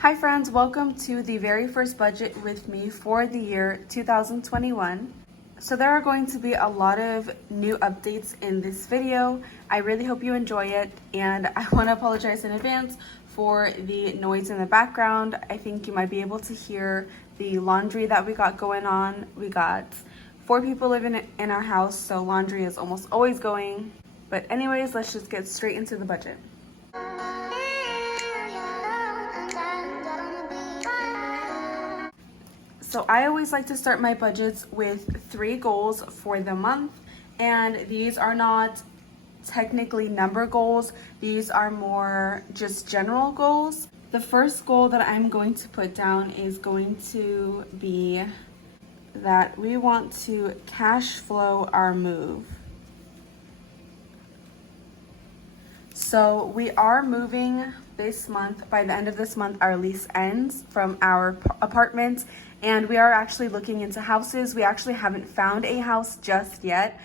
Hi friends, welcome to the very first budget with me for the year 2021. So there are going to be a lot of new updates in this video. I really hope you enjoy it, and I want to apologize in advance for the noise in the background. I think you might be able to hear the laundry that we got going on. We got 4 people living in our house, so laundry is almost always going. But anyways, let's just get straight into the budget. So I always like to start my budgets with 3 goals for the month, and these are not technically number goals. These are more just general goals. The first goal that I'm going to put down is going to be that we want to cash flow our move. So we are moving this month. By the end of this month, our lease ends from our apartment, and we are actually looking into houses. We actually haven't found a house just yet,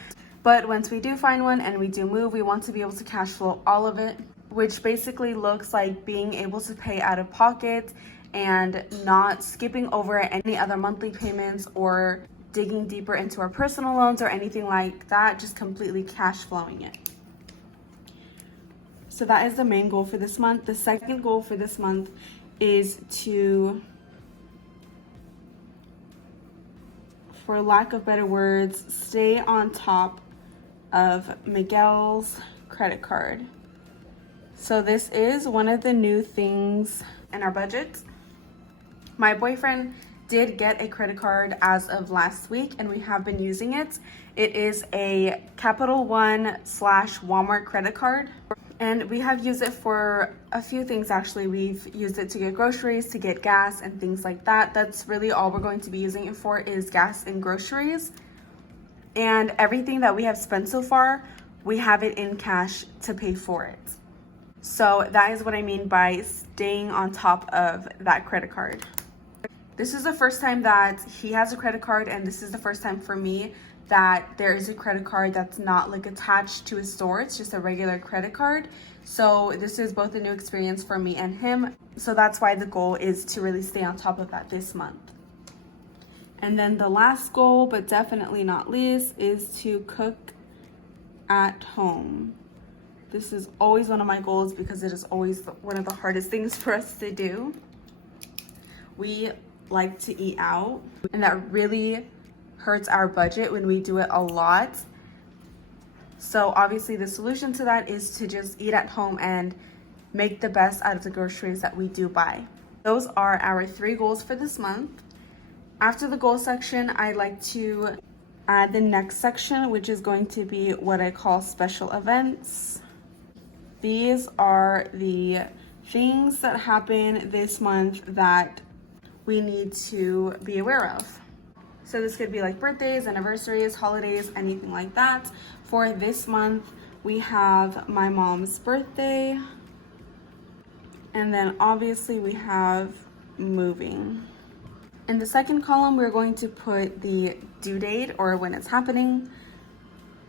but once we do find one and we do move, we want to be able to cash flow all of it, which basically looks like being able to pay out of pocket and not skipping over any other monthly payments or digging deeper into our personal loans or anything like that, just completely cash flowing it. So that is the main goal for this month. The second goal for this month is to, for lack of better words, stay on top of Miguel's credit card. So this is one of the new things in our budget. My boyfriend did get a credit card as of last week, and we have been using it. It is a Capital One / Walmart credit card. And we have used it for a few things actually. We've used it to get groceries, to get gas, and things like that. That's really all we're going to be using it for, is gas and groceries. And everything that we have spent so far, we have it in cash to pay for it. So that is what I mean by staying on top of that credit card. This is the first time that he has a credit card, and this is the first time for me that there is a credit card that's not like attached to a store. It's just a regular credit card. So this is both a new experience for me and him. So that's why the goal is to really stay on top of that this month. And then the last goal, but definitely not least, is to cook at home. This is always one of my goals because it is always one of the hardest things for us to do. We like to eat out, and that really hurts our budget when we do it a lot. So obviously the solution to that is to just eat at home and make the best out of the groceries that we do buy. Those are our 3 goals for this month. After the goal section, I'd like to add the next section, which is going to be what I call special events. These are the things that happen this month that we need to be aware of. So this could be like birthdays, anniversaries, holidays, anything like that. For this month, we have my mom's birthday. And then obviously we have moving. In the second column, we're going to put the due date, or when it's happening.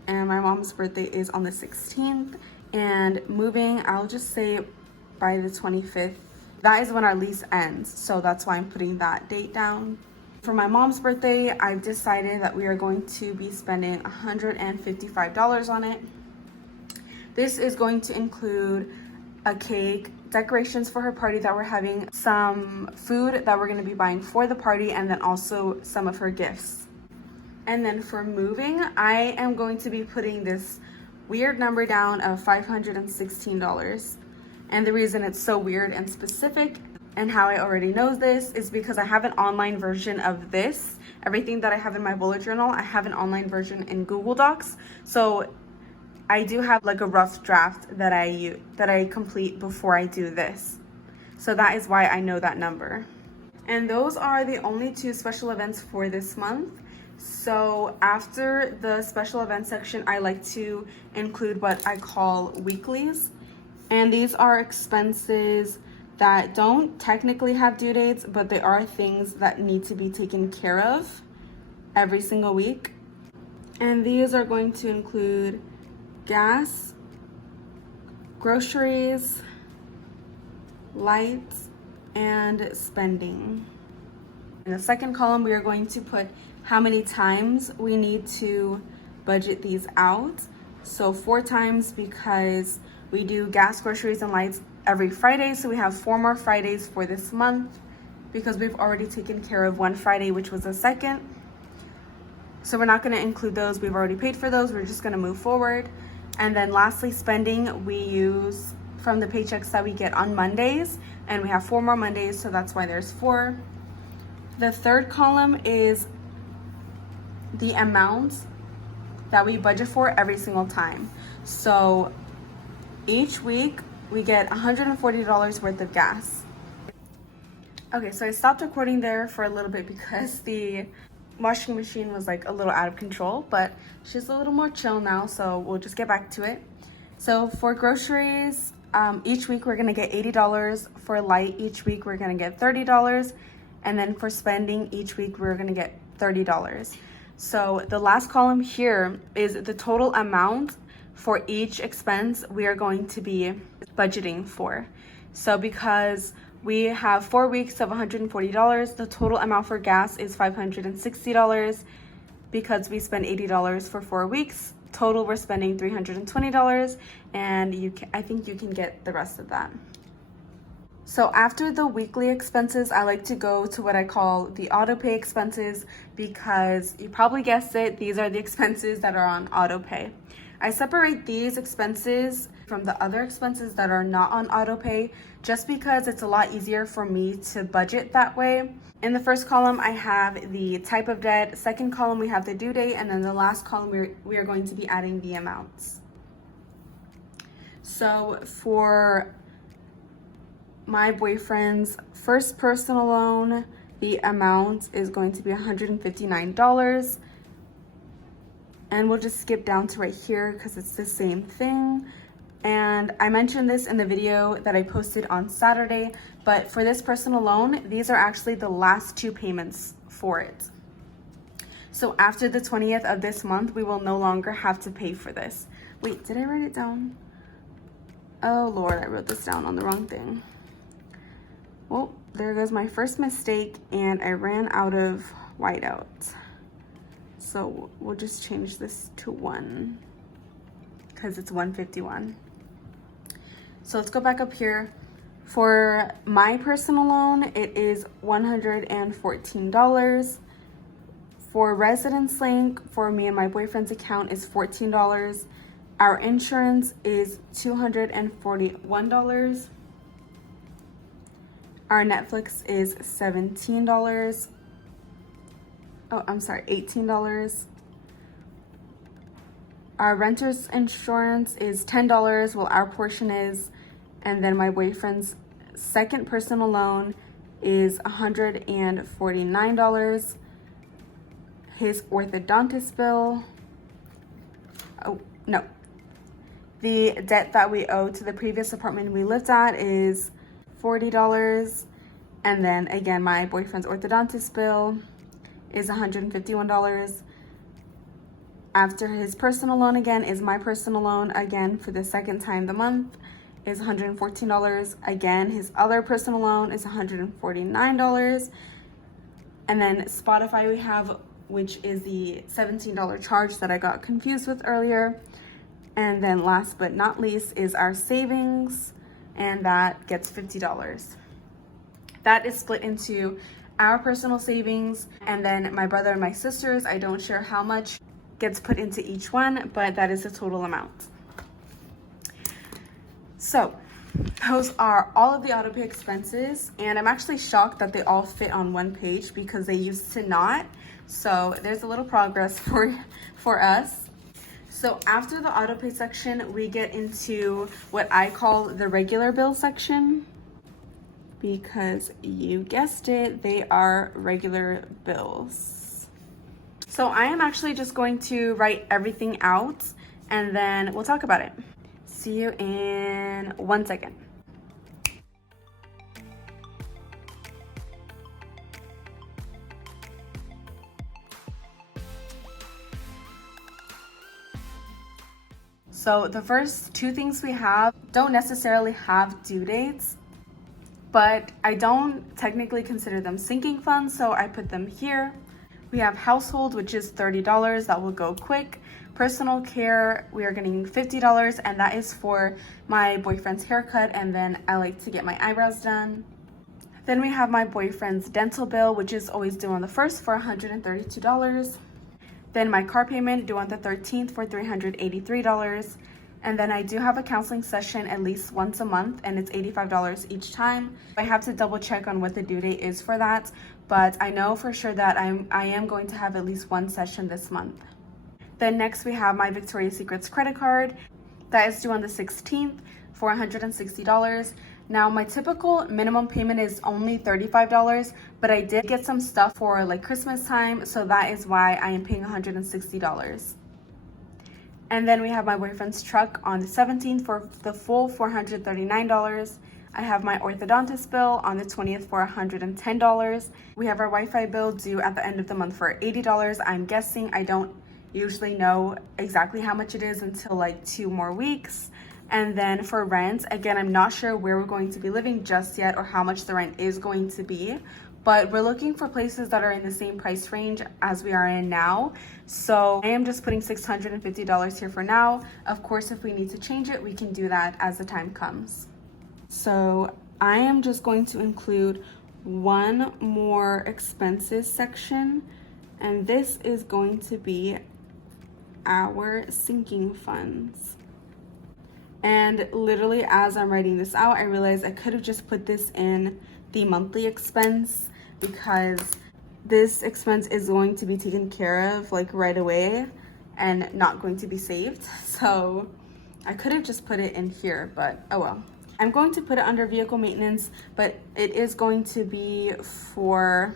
And my mom's birthday is on the 16th. And moving, I'll just say by the 25th. That is when our lease ends. So that's why I'm putting that date down. For my mom's birthday, I've decided that we are going to be spending $155 on it. This is going to include a cake, decorations for her party that we're having, some food that we're going to be buying for the party, and then also some of her gifts. And then for moving, I am going to be putting this weird number down of $516. And the reason it's so weird and specific, and how I already know this, is because I have an online version of this. Everything that I have in my bullet journal, I have an online version in Google Docs. So I do have like a rough draft that I complete before I do this. So that is why I know that number. And those are the only 2 special events for this month. So after the special event section, I like to include what I call weeklies. And these are expenses that don't technically have due dates, but they are things that need to be taken care of every single week. And these are going to include gas, groceries, lights, and spending. In the second column, we are going to put how many times we need to budget these out. So 4 times, because we do gas, groceries, and lights every Friday. So we have 4 more Fridays for this month because we've already taken care of one Friday, which was the 2nd. So we're not going to include those. We've already paid for those. We're just going to move forward. And then lastly, spending, we use from the paychecks that we get on Mondays, and we have 4 more Mondays, so that's why there's 4. The third column is the amount that we budget for every single time. So each week we get $140 worth of gas. Okay, so I stopped recording there for a little bit because the washing machine was like a little out of control, but she's a little more chill now, so we'll just get back to it. So for groceries, each week we're gonna get $80. For light, each week we're gonna get $30. And then for spending, each week we're gonna get $30. So the last column here is the total amount for each expense we are going to be budgeting for. So because we have 4 weeks of $140, the total amount for gas is $560. Because we spend $80 for 4 weeks, total we're spending $320, and I think you can get the rest of that. So after the weekly expenses, I like to go to what I call the auto pay expenses, because you probably guessed it, these are the expenses that are on auto pay. I separate these expenses from the other expenses that are not on auto pay just because it's a lot easier for me to budget that way. In the first column, I have the type of debt. Second column, we have the due date. And then the last column, we are going to be adding the amounts. So for my boyfriend's first personal loan, the amount is going to be $159. And we'll just skip down to right here because it's the same thing. And I mentioned this in the video that I posted on Saturday, but for this personal loan, these are actually the last 2 payments for it. So after the 20th of this month, we will no longer have to pay for this. Wait, did I write it down? Oh Lord, I wrote this down on the wrong thing. Well, there goes my first mistake, and I ran out of whiteout. So we'll just change this to 1 because it's 151. So let's go back up here. For my personal loan, it is $114. For Residence Link, for me and my boyfriend's account, is $14. Our insurance is $241. Our Netflix is $17. Oh, I'm sorry, $18. Our renter's insurance is $10, well, our portion is, and then my boyfriend's second personal loan is $149. His orthodontist bill, oh, no. The debt that we owe to the previous apartment we lived at is $40. And then again, my boyfriend's orthodontist bill is $151. After his personal loan again is my personal loan again for the second time the month is $114. Again, his other personal loan is $149. And then Spotify we have, which is the $17 charge that I got confused with earlier. And then last but not least is our savings, and that gets $50. That is split into our personal savings, and then my brother and my sisters, I don't share how much gets put into each one, but that is the total amount. So those are all of the auto pay expenses, and I'm actually shocked that they all fit on one page because they used to not. So there's a little progress for us. So after the auto pay section, we get into what I call the regular bill section, because you guessed it, they are regular bills. So I am actually just going to write everything out and then we'll talk about it. See you in 1 second. So the first 2 things we have don't necessarily have due dates, but I don't technically consider them sinking funds, so I put them here. We have household, which is $30. That will go quick. Personal care, we are getting $50, and that is for my boyfriend's haircut, and then I like to get my eyebrows done. Then we have my boyfriend's dental bill, which is always due on the 1st for $132. Then my car payment due on the 13th for $383. And then I do have a counseling session at least once a month, and it's $85 each time. I have to double check on what the due date is for that, but I know for sure that I am going to have at least one session this month. Then next we have my Victoria's Secret's credit card. That is due on the 16th for $160. Now my typical minimum payment is only $35, but I did get some stuff for like Christmas time, so that is why I am paying $160. And then we have my boyfriend's truck on the 17th for the full $439. I have my orthodontist bill on the 20th for $110. We have our Wi-Fi bill due at the end of the month for $80. I'm guessing, I don't usually know exactly how much it is until like 2 more weeks. And then for rent, again, I'm not sure where we're going to be living just yet or how much the rent is going to be, but we're looking for places that are in the same price range as we are in now. So I am just putting $650 here for now. Of course, if we need to change it, we can do that as the time comes. So I am just going to include one more expenses section, and this is going to be our sinking funds. And literally as I'm writing this out, I realized I could have just put this in the monthly expense, because this expense is going to be taken care of like right away and not going to be saved. So I could have just put it in here, but oh well. I'm going to put it under vehicle maintenance, but it is going to be for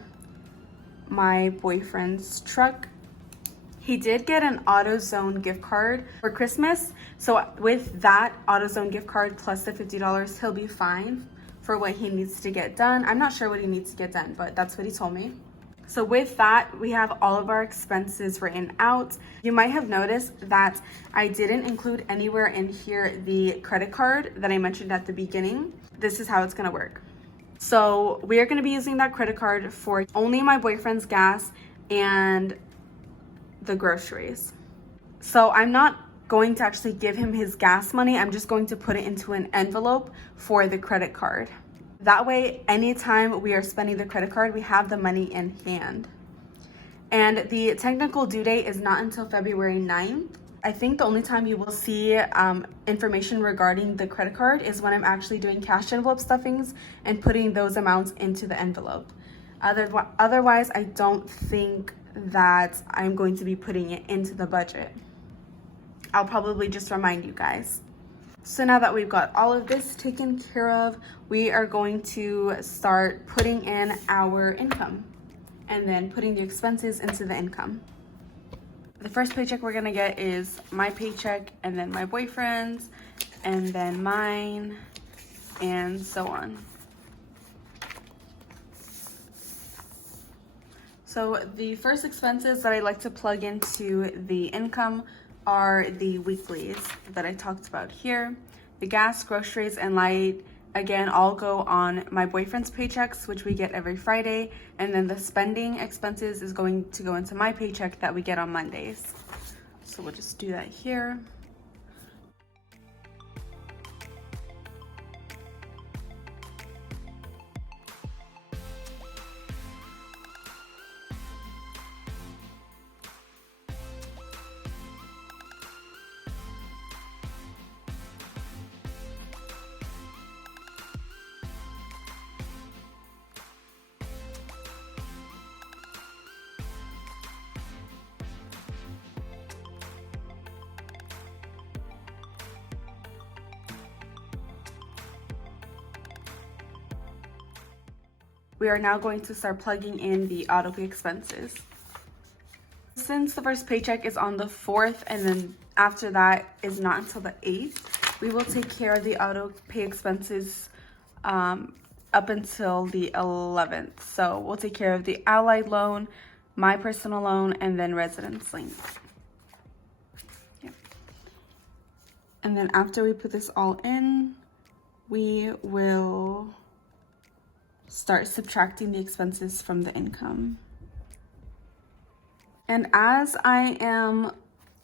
my boyfriend's truck. He did get an AutoZone gift card for Christmas. So with that AutoZone gift card plus the $50, he'll be fine for what he needs to get done. I'm not sure what he needs to get done, but that's what he told me. So with that, we have all of our expenses written out. You might have noticed that I didn't include anywhere in here the credit card that I mentioned at the beginning. This is how it's gonna work. So we are gonna be using that credit card for only my boyfriend's gas and the groceries. So I'm not going to actually give him his gas money. I'm just going to put it into an envelope for the credit card. That way, anytime we are spending the credit card, we have the money in hand. And the technical due date is not until February 9th. I think the only time you will see information regarding the credit card is when I'm actually doing cash envelope stuffings and putting those amounts into the envelope. Otherwise, I don't think that I'm going to be putting it into the budget. I'll probably just remind you guys. So now that we've got all of this taken care of, we are going to start putting in our income and then putting the expenses into the income. The first paycheck we're gonna get is my paycheck, and then my boyfriend's, and then mine, and so on. So the first expenses that I like to plug into the income are the weeklies that I talked about here. The gas, groceries, and light, again, all go on my boyfriend's paychecks, which we get every Friday. And then the spending expenses is going to go into my paycheck that we get on Mondays. So we'll just do that here. We are now going to start plugging in the auto pay expenses. Since the first paycheck is on the 4th, and then after that is not until the 8th, we will take care of the auto pay expenses up until the 11th. So we'll take care of the Allied loan, my personal loan, and then Residence Link. Yep. And then after we put this all in, we will start subtracting the expenses from the income. And as I am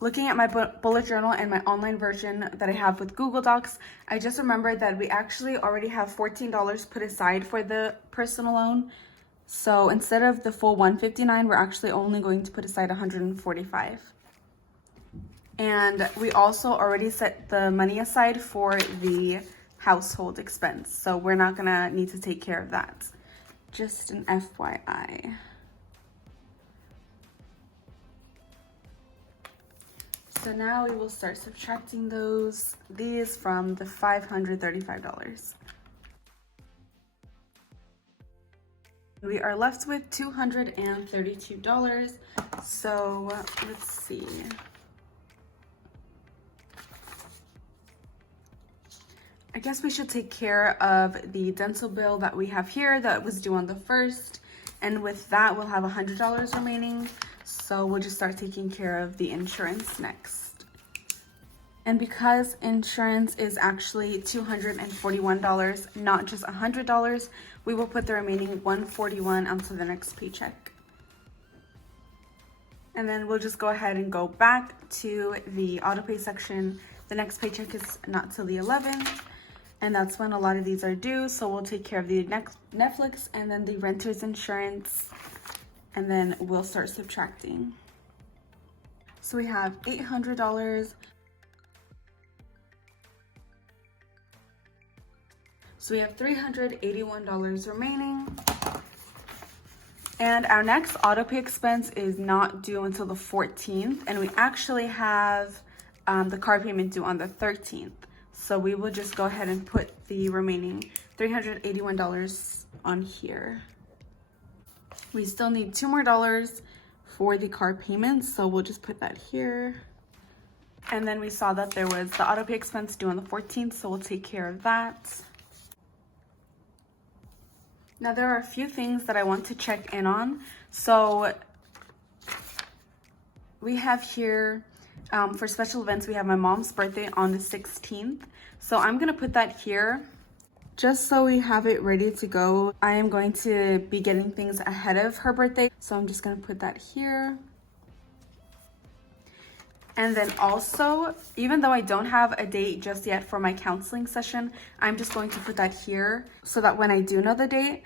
looking at my bullet journal and my online version that I have with Google Docs, I just remembered that we actually already have $14 put aside for the personal loan. So instead of the full $159, we're actually only going to put aside $145. And we also already set the money aside for the household expense. So we're not gonna need to take care of that. Just an FYI. So now we will start subtracting these from the $535. We are left with $232. So let's see. I guess we should take care of the dental bill that we have here that was due on the 1st. And with that, we'll have $100 remaining. So we'll just start taking care of the insurance next. And because insurance is actually $241, not just $100, we will put the remaining $141 onto the next paycheck. And then we'll just go ahead and go back to the auto pay section. The next paycheck is not till the 11th, and that's when a lot of these are due. So we'll take care of the next Netflix and then the renter's insurance, and then we'll start subtracting. So we have $800. So we have $381 remaining. And our next auto pay expense is not due until the 14th. And we actually have the car payment due on the 13th. So we will just go ahead and put the remaining $381 on here. We still need $2 more for the car payment. So we'll just put that here. And then we saw that there was the auto pay expense due on the 14th. So we'll take care of that. Now there are a few things that I want to check in on. So we have here, for special events, we have my mom's birthday on the 16th. So I'm gonna put that here just so we have it ready to go. I am going to be getting things ahead of her birthday. So I'm just gonna put that here. And then also, even though I don't have a date just yet for my counseling session, I'm just going to put that here so that when I do know the date,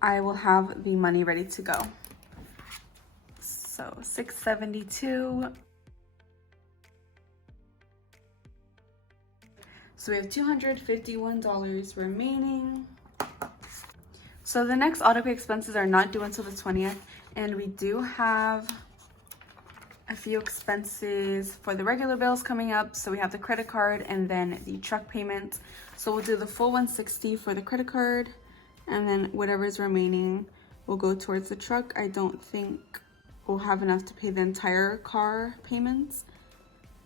I will have the money ready to go. So $672. So we have $251 remaining. So the next auto pay expenses are not due until the 20th, and we do have a few expenses for the regular bills coming up. So we have the credit card and then the truck payment. So we'll do the full $160 for the credit card, and then whatever is remaining will go towards the truck. I don't think we'll have enough to pay the entire car payments,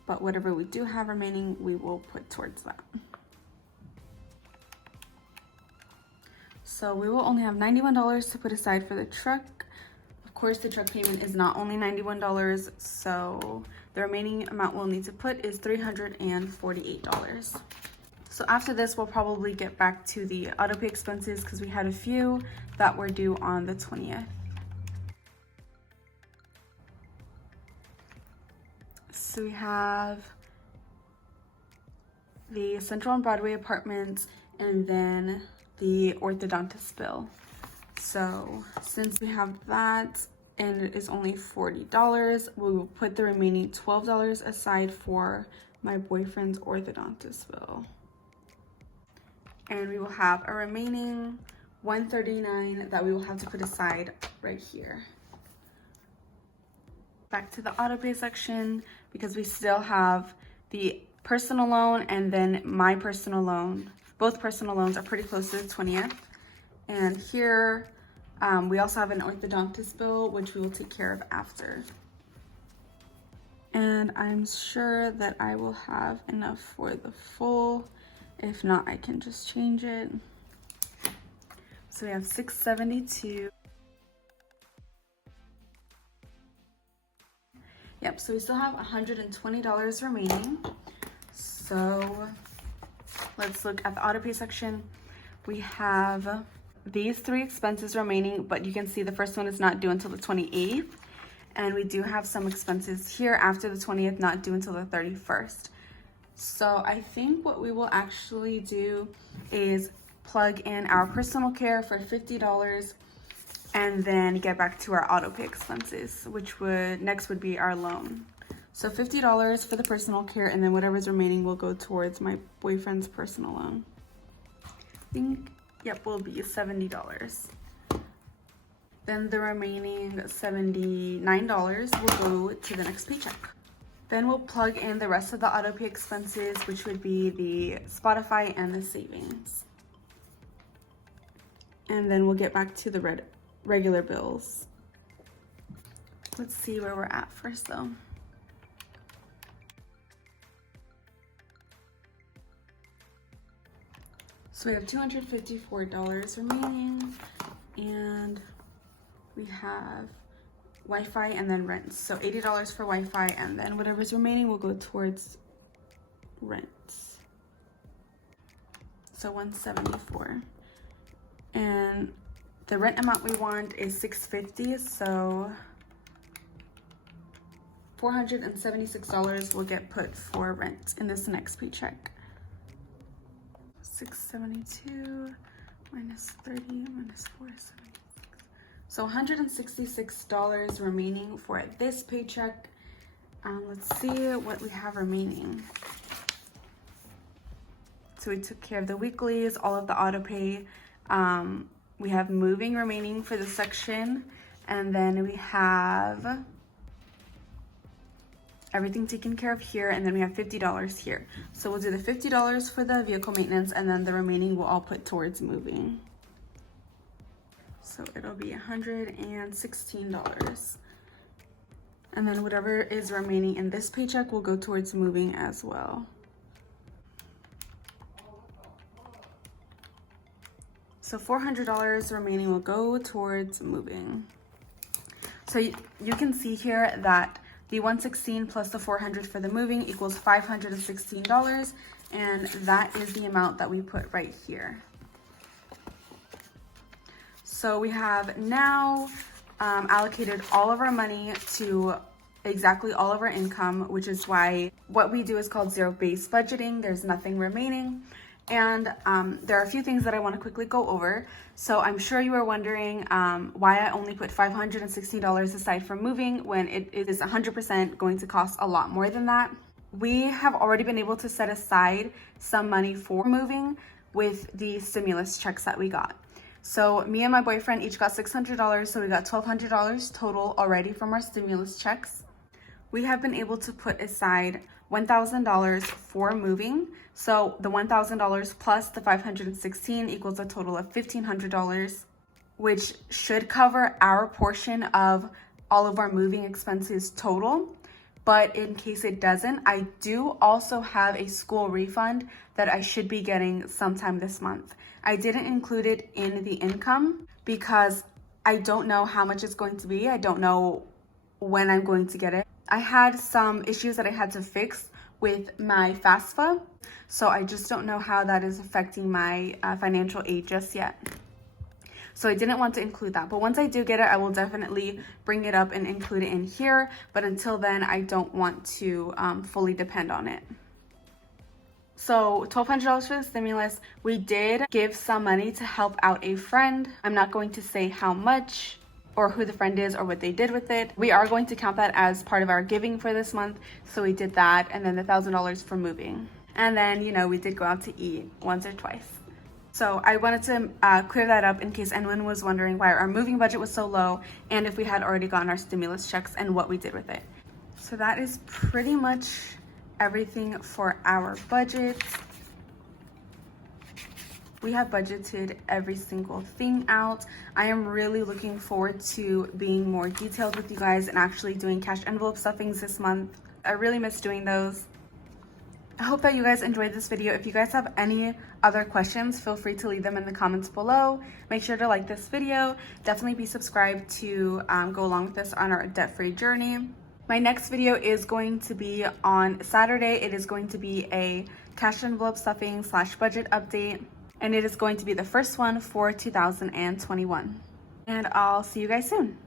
but whatever we do have remaining, we will put towards that. So we will only have $91 to put aside for the truck. Of course, the truck payment is not only $91, so the remaining amount we'll need to put is $348. So after this, we'll probably get back to the auto pay expenses because we had a few that were due on the 20th. So we have the Central and Broadway apartments and then the orthodontist bill. So since we have that and it is only $40, we will put the remaining $12 aside for my boyfriend's orthodontist bill. And we will have a remaining $139 that we will have to put aside right here. Back to the auto pay section because we still have the personal loan and then my personal loan. Both personal loans are pretty close to the 20th. And here we also have an orthodontist bill, which we will take care of after. And I'm sure that I will have enough for the full. If not, I can just change it. So we have $672. Yep, so we still have $120 remaining. So let's look at the auto pay section. We have these 3 expenses remaining, but you can see the first one is not due until the 28th. And we do have some expenses here after the 20th, not due until the 31st. So I think what we will actually do is plug in our personal care for $50 and then get back to our auto pay expenses, which would be our loan. So $50 for the personal care, and then whatever's remaining will go towards my boyfriend's personal loan. I think, yep, will be $70. Then the remaining $79 will go to the next paycheck. Then we'll plug in the rest of the auto pay expenses, which would be the Spotify and the savings. And then we'll get back to the regular bills. Let's see where we're at first though. So we have $254 remaining, and we have Wi-Fi and then rent. So $80 for Wi-Fi, and then whatever's remaining will go towards rent. So $174. And the rent amount we want is $650, so $476 will get put for rent in this next paycheck. 672 minus 30 minus 476. So $166 remaining for this paycheck. Let's see what we have remaining. So we took care of the weeklies, all of the auto pay. We have moving remaining for this section, and then we have everything taken care of here, and then we have $50 here. So we'll do the $50 for the vehicle maintenance, and then the remaining we'll all put towards moving. So it'll be $116. And then whatever is remaining in this paycheck will go towards moving as well. So $400 remaining will go towards moving. So you can see here that the $116 plus the $400 for the moving equals $516, and that is the amount that we put right here. So we have now allocated all of our money to exactly all of our income, which is why what we do is called zero-based budgeting. There's nothing remaining. And there are a few things that I want to quickly go over. So I'm sure you are wondering why I only put $560 aside for moving when it is 100% going to cost a lot more than that. We have already been able to set aside some money for moving with the stimulus checks that we got. So me and my boyfriend each got $600, so we got $1,200 total already from our stimulus checks. We have been able to put aside $1,000 for moving. So the $1,000 plus the $516 equals a total of $1,500, which should cover our portion of all of our moving expenses total. But in case it doesn't, I do also have a school refund that I should be getting sometime this month. I didn't include it in the income because I don't know how much it's going to be. I don't know when I'm going to get it. I had some issues that I had to fix with my FAFSA, so I just don't know how that is affecting my financial aid just yet. So I didn't want to include that, but once I do get it, I will definitely bring it up and include it in here. But until then, I don't want to fully depend on it. So $1,200 for the stimulus. We did give some money to help out a friend. I'm not going to say how much or who the friend is or what they did with it. We are going to count that as part of our giving for this month. So we did that, and then the $1,000 for moving. And then, you know, we did go out to eat once or twice. So I wanted to clear that up in case anyone was wondering why our moving budget was so low and if we had already gotten our stimulus checks and what we did with it. So that is pretty much everything for our budget. We have budgeted every single thing out. I am really looking forward to being more detailed with you guys and actually doing cash envelope stuffings this month. I really miss doing those. I hope that you guys enjoyed this video. If you guys have any other questions, feel free to leave them in the comments below. Make sure to like this video. Definitely be subscribed to go along with us on our debt-free journey. My next video is going to be on Saturday. It is going to be a cash envelope stuffing / budget update. And it is going to be the first one for 2021. And I'll see you guys soon.